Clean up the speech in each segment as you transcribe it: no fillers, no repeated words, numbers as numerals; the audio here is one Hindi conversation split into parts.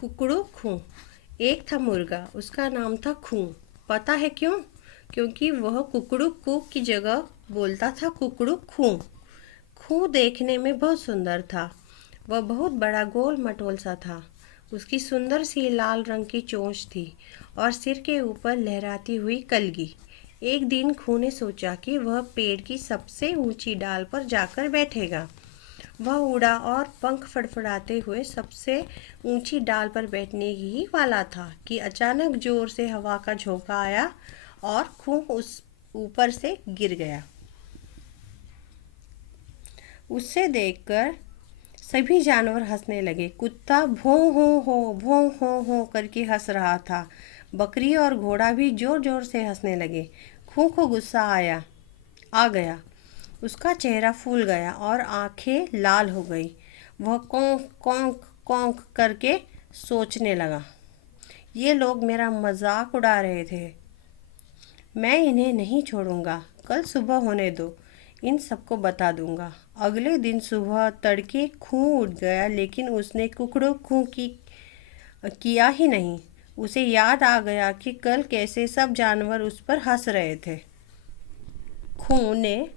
कुकड़ू खू। एक था मुर्गा, उसका नाम था खू। पता है क्यों? क्योंकि वह कुकड़ू कू की जगह बोलता था कुकड़ू खू। खू देखने में बहुत सुंदर था। वह बहुत बड़ा गोल मटोल सा था। उसकी सुंदर सी लाल रंग की चोंच थी और सिर के ऊपर लहराती हुई कलगी। एक दिन खू ने सोचा कि वह पेड़ की सबसे ऊंची डाल पर जाकर बैठेगा। वह उड़ा और पंख फड़फड़ाते हुए सबसे ऊंची डाल पर बैठने ही वाला था कि अचानक जोर से हवा का झोंका आया और खू उस ऊपर से गिर गया। उसे देखकर सभी जानवर हंसने लगे। कुत्ता भों हो करके हंस रहा था। बकरी और घोड़ा भी जोर जोर से हंसने लगे। खू को गुस्सा आ गया। उसका चेहरा फूल गया और आंखें लाल हो गई। वह कौंक कौंक कौंक करके सोचने लगा, ये लोग मेरा मजाक उड़ा रहे थे। मैं इन्हें नहीं छोड़ूंगा। कल सुबह होने दो, इन सबको बता दूंगा। अगले दिन सुबह तड़के खू उठ गया, लेकिन उसने कुकड़ू खू की किया ही नहीं। उसे याद आ गया कि कल कैसे सब जानवर उस पर हंस रहे थे। खू ने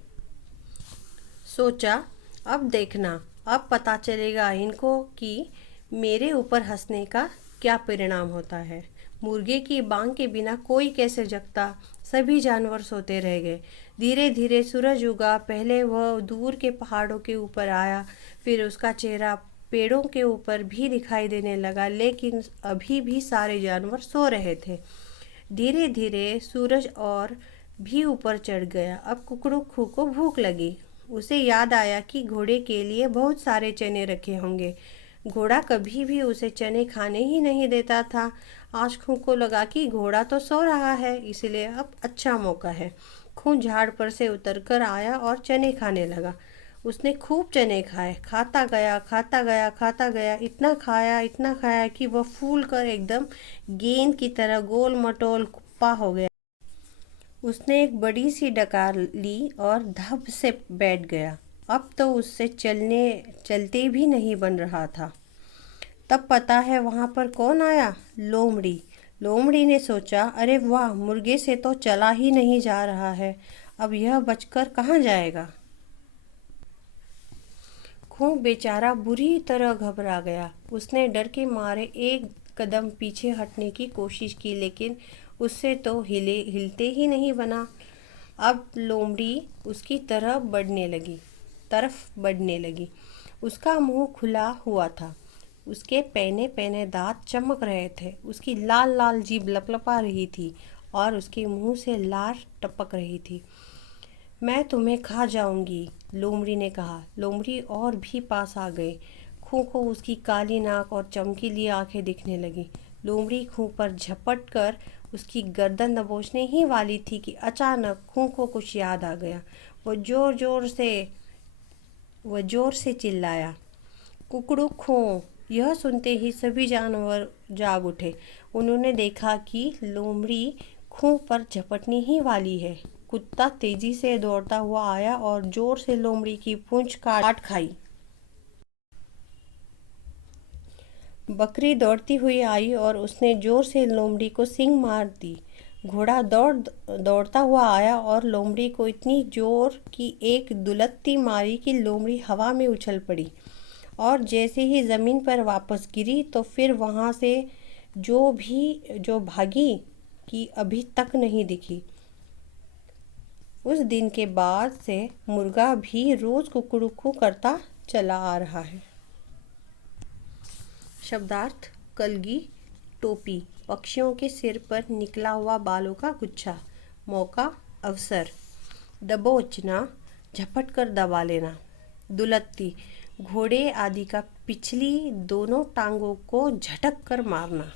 सोचा, अब देखना, अब पता चलेगा इनको कि मेरे ऊपर हंसने का क्या परिणाम होता है। मुर्गे की बांग के बिना कोई कैसे जगता। सभी जानवर सोते रह गए। धीरे धीरे सूरज उगा। पहले वह दूर के पहाड़ों के ऊपर आया, फिर उसका चेहरा पेड़ों के ऊपर भी दिखाई देने लगा, लेकिन अभी भी सारे जानवर सो रहे थे। धीरे धीरे सूरज और भी ऊपर चढ़ गया। अब कुकड़ू खू को भूख लगी। उसे याद आया कि घोड़े के लिए बहुत सारे चने रखे होंगे। घोड़ा कभी भी उसे चने खाने ही नहीं देता था। आज खू को लगा कि घोड़ा तो सो रहा है, इसलिए अब अच्छा मौका है। खू झाड़ पर से उतरकर आया और चने खाने लगा। उसने खूब चने खाए। खाता गया खाता गया खाता गया। इतना खाया कि वह फूल कर एकदम गेंद की तरह गोल मटोल कुप्पा हो गया। उसने एक बड़ी सी डकार ली और धब से बैठ गया। अब तो उससे चलते भी नहीं बन रहा था। तब पता है वहां पर कौन आया? लोमड़ी। लोमड़ी ने सोचा, अरे वाह, मुर्गे से तो चला ही नहीं जा रहा है। अब यह बचकर कहाँ जाएगा? खू बेचारा बुरी तरह घबरा गया। उसने डर के मारे एक कदम पीछे हटने की कोशिश की, लेकिन उससे तो हिलते ही नहीं बना। अब लोमड़ी उसकी तरफ बढ़ने लगी। उसका मुंह खुला हुआ था। उसके पैने पैने दांत चमक रहे थे। उसकी लाल लाल जीभ लपलपा रही थी और उसके मुंह से लार टपक रही थी। मैं तुम्हें खा जाऊंगी, लोमड़ी ने कहा। लोमड़ी और भी पास आ गए। खू को उसकी काली नाक और चमकीली आंखें दिखने लगी। लोमड़ी खू पर झपट कर उसकी गर्दन दबोचने ही वाली थी कि अचानक खू को कुछ याद आ गया। वह जोर से चिल्लाया, कुकड़ू खू। यह सुनते ही सभी जानवर जाग उठे। उन्होंने देखा कि लोमड़ी खू पर झपटने ही वाली है। कुत्ता तेजी से दौड़ता हुआ आया और जोर से लोमड़ी की पूंछ काट खाई। बकरी दौड़ती हुई आई और उसने जोर से लोमड़ी को सींग मार दी। घोड़ा दौड़ता हुआ आया और लोमड़ी को इतनी जोर की एक दुलत्ती मारी कि लोमड़ी हवा में उछल पड़ी और जैसे ही ज़मीन पर वापस गिरी तो फिर वहाँ से जो भागी कि अभी तक नहीं दिखी। उस दिन के बाद से मुर्गा भी रोज कुकड़ूकू करता चला आ रहा है। शब्दार्थ: कलगी, टोपी, पक्षियों के सिर पर निकला हुआ बालों का गुच्छा। मौका, अवसर। दबोचना, झपट कर दबा लेना। दुलत्ती, घोड़े आदि का पिछली दोनों टांगों को झटक कर मारना।